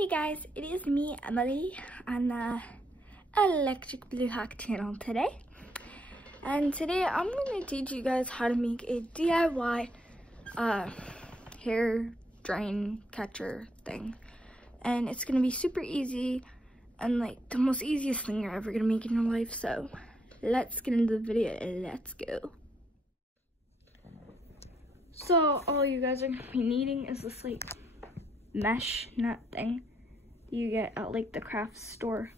Hey guys, it is me, Emily, on the Electric Blue Hawk channel today. And today I'm going to teach you guys how to make a DIY hair drain catcher thing. And it's going to be super easy and like the most easiest thing you're ever going to make in your life. So let's get into the video and let's go. So all you guys are going to be needing is this like mesh nut thing you get at like the craft store.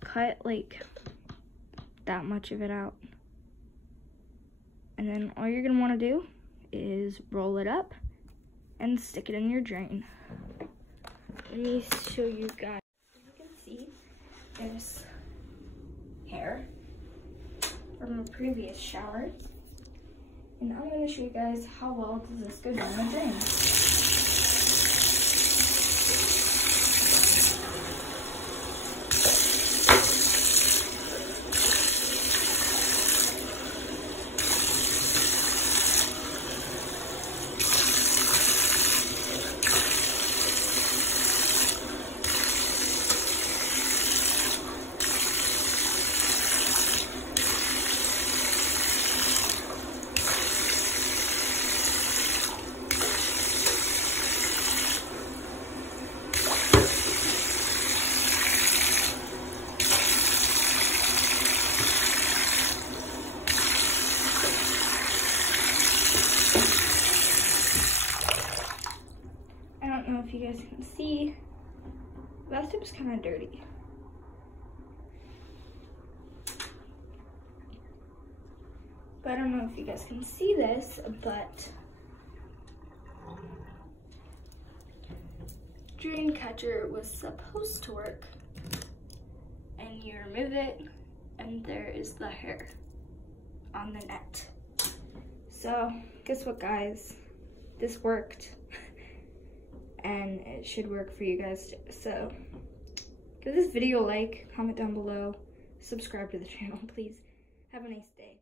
Cut like that much of it out, and then all you're gonna want to do is roll it up and stick it in your drain. Let me show you guys. As you can see, there's hair from a previous shower. And I'm going to show you guys how well does this go down the drain. I don't know if you guys can see, the bathtub is kind of dirty. But I don't know if you guys can see this, but drain catcher was supposed to work. And you remove it, and there is the hair on the net. So guess what, guys? This worked. And it should work for you guys too. So give this video a like, comment down below, subscribe to the channel, please. Have a nice day.